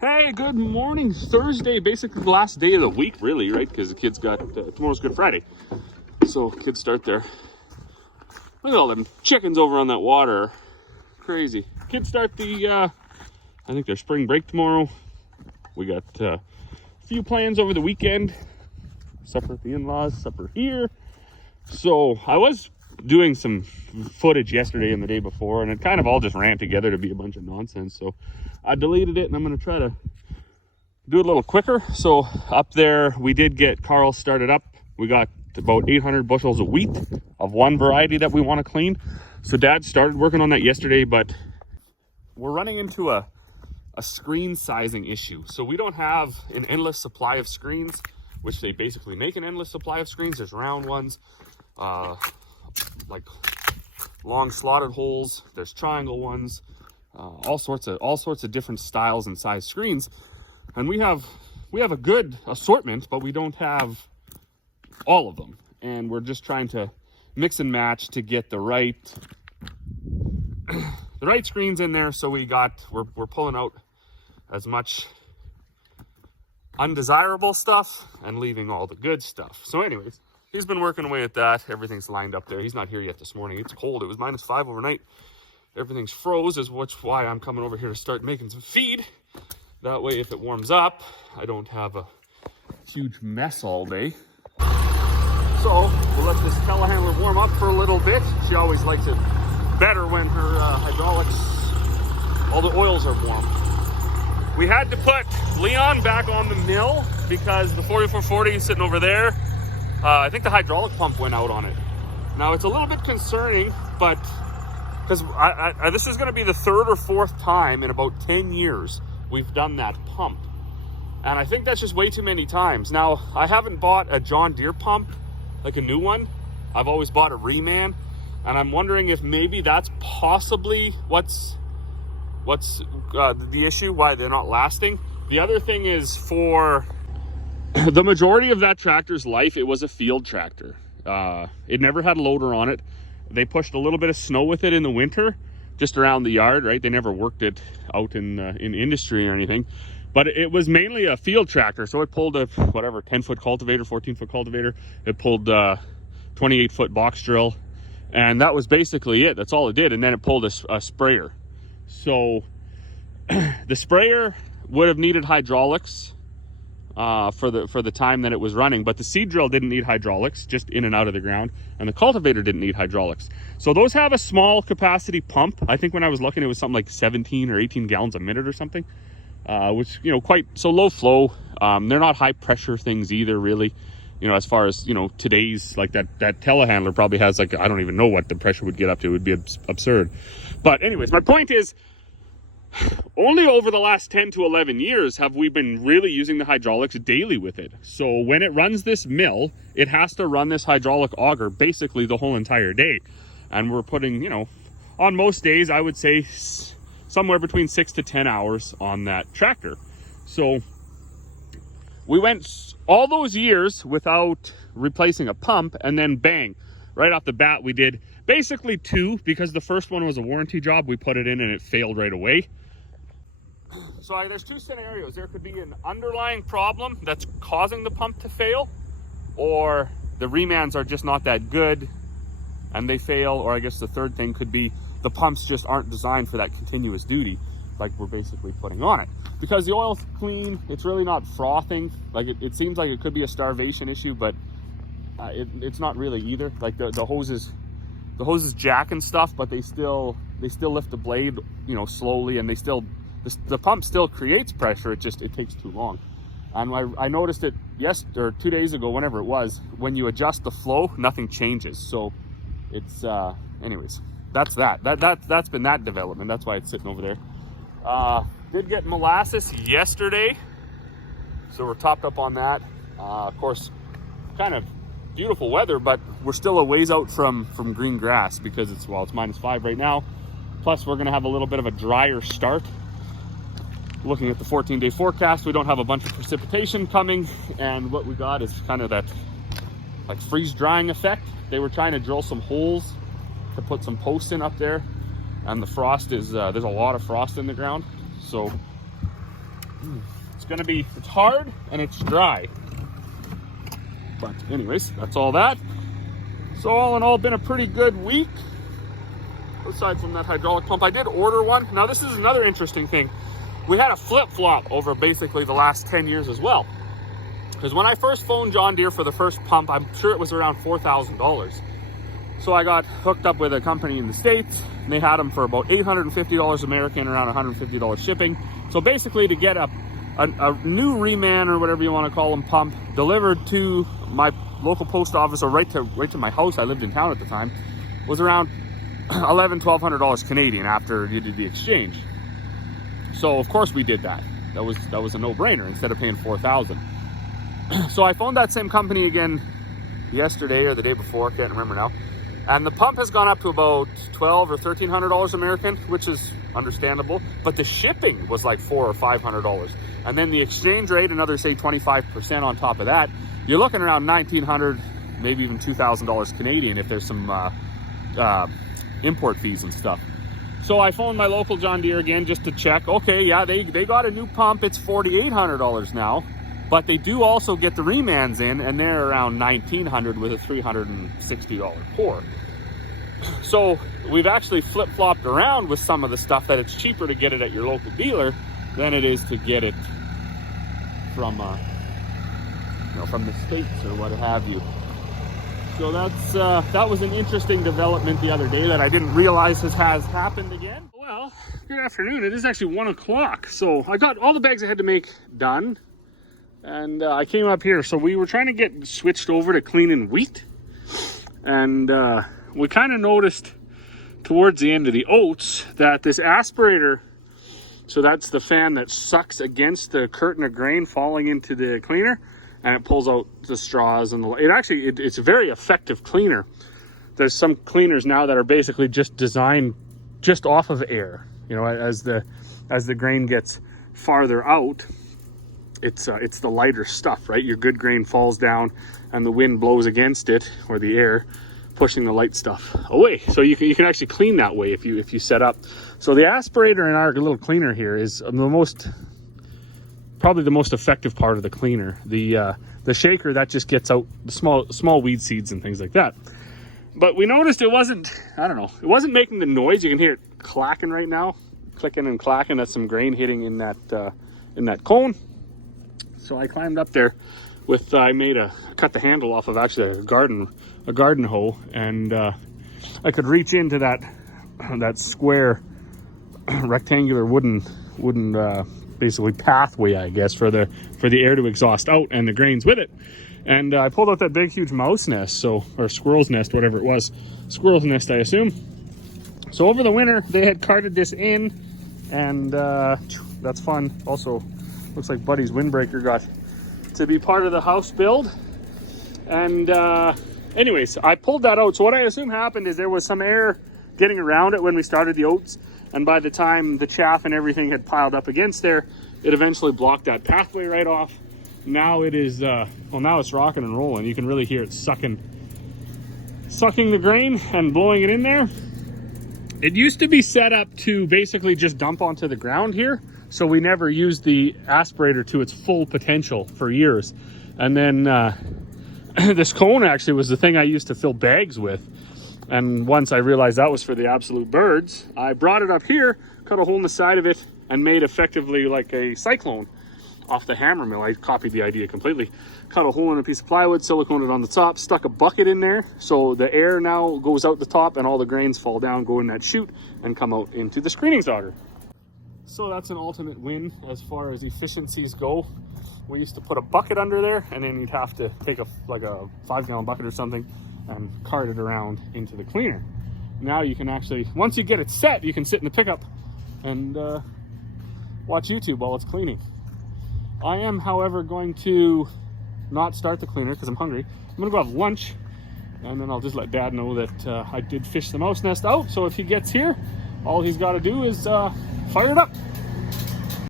Hey, good morning. Thursday, basically the last day of the week, really, right? Because the kids got, tomorrow's Good Friday. So kids start there. Look at all them chickens over on that water. Crazy. Kids start I think their spring break tomorrow. We got a few plans over the weekend. Supper at the in-laws, supper here. So I was doing some footage yesterday and the day before, and it kind of all just ran together to be a bunch of nonsense. So I deleted it, and I'm going to try to do it a little quicker. So up there, we did get Carl started up. We got about 800 bushels of wheat of one variety that we want to clean. So Dad started working on that yesterday, but we're running into a screen sizing issue. So we don't have an endless supply of screens, which they basically make an endless supply of screens. There's round ones, like long slotted holes. There's triangle ones, all sorts of different styles and size screens. And we have a good assortment, but we don't have all of them. And we're just trying to mix and match to get the right screens in there. So we're pulling out as much undesirable stuff and leaving all the good stuff. So anyways, he's been working away at that. Everything's lined up there. He's not here yet this morning. It's cold. It was -5 overnight. Everything's froze, which is why I'm coming over here to start making some feed. That way, if it warms up, I don't have a huge mess all day. So we'll let this telehandler warm up for a little bit. She always likes it better when her hydraulics, all the oils are warm. We had to put Leon back on the mill because the 4440 is sitting over there. I think the hydraulic pump went out on it. Now it's a little bit concerning, but because this is going to be the 3rd or 4th time in about 10 years we've done that pump. And I think that's just way too many times. Now, I haven't bought a John Deere pump, like a new one. I've always bought a Reman. And I'm wondering if maybe that's possibly what's the issue, why they're not lasting. The other thing is, for the majority of that tractor's life, it was a field tractor. It never had a loader on it. They pushed a little bit of snow with it in the winter, just around the yard, right? They never worked it out in industry or anything. But it was mainly a field tractor. So it pulled a, 10-foot cultivator, 14-foot cultivator. It pulled a 28-foot box drill. And that was basically it. That's all it did. And then it pulled a sprayer. So the sprayer would have needed hydraulics for the time that it was running, but the seed drill didn't need hydraulics, just in and out of the ground, and the cultivator didn't need hydraulics. So those have a small capacity pump. I think when I was looking, it was something like 17 or 18 gallons a minute or something, which, quite so low flow. They're not high pressure things either, really. As far as, today's, like that telehandler probably has, like, I don't even know what the pressure would get up to. It would be absurd. But anyways, my point is, only over the last 10 to 11 years have we been really using the hydraulics daily with it. So when it runs this mill, it has to run this hydraulic auger basically the whole entire day. And we're putting, on most days, I would say somewhere between 6 to 10 hours on that tractor. So we went all those years without replacing a pump, and then bang, right off the bat, we did basically 2, because the first one was a warranty job. We put it in and it failed right away. So there's 2 scenarios. There could be an underlying problem that's causing the pump to fail, or the remans are just not that good and they fail, or I guess the third thing could be the pumps just aren't designed for that continuous duty like we're basically putting on it. Because the oil's clean, it's really not frothing. Like it seems like it could be a starvation issue, but it's not really either. Like the hoses jack and stuff, but they still lift the blade, slowly, and the pump still creates pressure. It takes too long. And I noticed it 2 days ago, whenever it was, when you adjust the flow, nothing changes. So it's anyways, that's been that development. That's why it's sitting over there. Did get molasses yesterday, so we're topped up on that. Of course, kind of beautiful weather, but we're still a ways out from green grass because it's -5 right now. Plus, we're gonna have a little bit of a drier start. Looking at the 14-day forecast, we don't have a bunch of precipitation coming, and what we got is kind of that like freeze drying effect. They were trying to drill some holes to put some posts in up there, and the frost is there's a lot of frost in the ground. So It's hard and it's dry. But anyways, that's all that. So all in all, been a pretty good week. Aside from that hydraulic pump, I did order one. Now this is another interesting thing. We had a flip-flop over basically the last 10 years as well. Because when I first phoned John Deere for the first pump, I'm sure it was around $4,000. So I got hooked up with a company in the States, and they had them for about $850 American, around $150 shipping. So basically to get a new Reman, or whatever you want to call them, pump delivered to my local post office, or right to my house, I lived in town at the time, was around $1,100-1,200 Canadian after you did the exchange. So of course we did that. That was a no-brainer instead of paying $4,000. So I phoned that same company again yesterday or the day before, can't remember now. And the pump has gone up to about $1,200 or $1,300 American, which is understandable. But the shipping was like $400 or $500. And then the exchange rate, another say 25% on top of that. You're looking around $1,900, maybe even $2,000 Canadian if there's some import fees and stuff. So I phoned my local John Deere again just to check. Okay, yeah, they got a new pump. It's $4,800 now. But they do also get the Remans in, and they're around $1,900 with a $360 core. So we've actually flip-flopped around with some of the stuff, that it's cheaper to get it at your local dealer than it is to get it from the States or what have you. So that was an interesting development the other day that I didn't realize has happened again. Well, good afternoon. It is actually 1 o'clock. So I got all the bags I had to make done. And I came up here, so we were trying to get switched over to cleaning wheat. And we kind of noticed towards the end of the oats that this aspirator, so that's the fan that sucks against the curtain of grain falling into the cleaner, and it pulls out the straws. And it's a very effective cleaner. There's some cleaners now that are basically just designed just off of air. You know, as the grain gets farther out, it's the lighter stuff, right? Your good grain falls down and the wind blows against it, or the air pushing the light stuff away. So you can actually clean that way if you set up. So the aspirator in our little cleaner here is probably the most effective part of the cleaner. The shaker, that just gets out the small weed seeds and things like that. But we noticed it wasn't making the noise. You can hear it clacking right now, clicking and clacking. That's some grain hitting in that cone. So I climbed up there I cut the handle off of actually a garden hoe, and I could reach into that square rectangular wooden basically pathway, I guess, for the air to exhaust out and the grains with it. And I pulled out that big huge mouse nest, or squirrel's nest, whatever it was. Squirrel's nest, I assume. So over the winter they had carted this in, and that's fun. Also looks like Buddy's windbreaker got to be part of the house build. And anyways, I pulled that out. So what I assume happened is there was some air getting around it when we started the oats, and by the time the chaff and everything had piled up against there, it eventually blocked that pathway right off. Now it is now it's rocking and rolling. You can really hear it sucking the grain and blowing it in there. It used to be set up to basically just dump onto the ground here, so we never used the aspirator to its full potential for years. And then this cone actually was the thing I used to fill bags with. And once I realized that was for the absolute birds, I brought it up here, cut a hole in the side of it, and made effectively like a cyclone off the hammer mill. I copied the idea completely. Cut a hole in a piece of plywood, siliconed it on the top, stuck a bucket in there, so the air now goes out the top and all the grains fall down, go in that chute, and come out into the screening solder. So that's an ultimate win as far as efficiencies go. We used to put a bucket under there, and then you'd have to take a 5-gallon bucket or something and cart it around into the cleaner. Now you can actually, once you get it set, you can sit in the pickup and watch YouTube while it's cleaning. I am, however, going to not start the cleaner because I'm hungry. I'm gonna go have lunch, and then I'll just let Dad know that I did fish the mouse nest out. So if he gets here, all he's got to do is fire it up.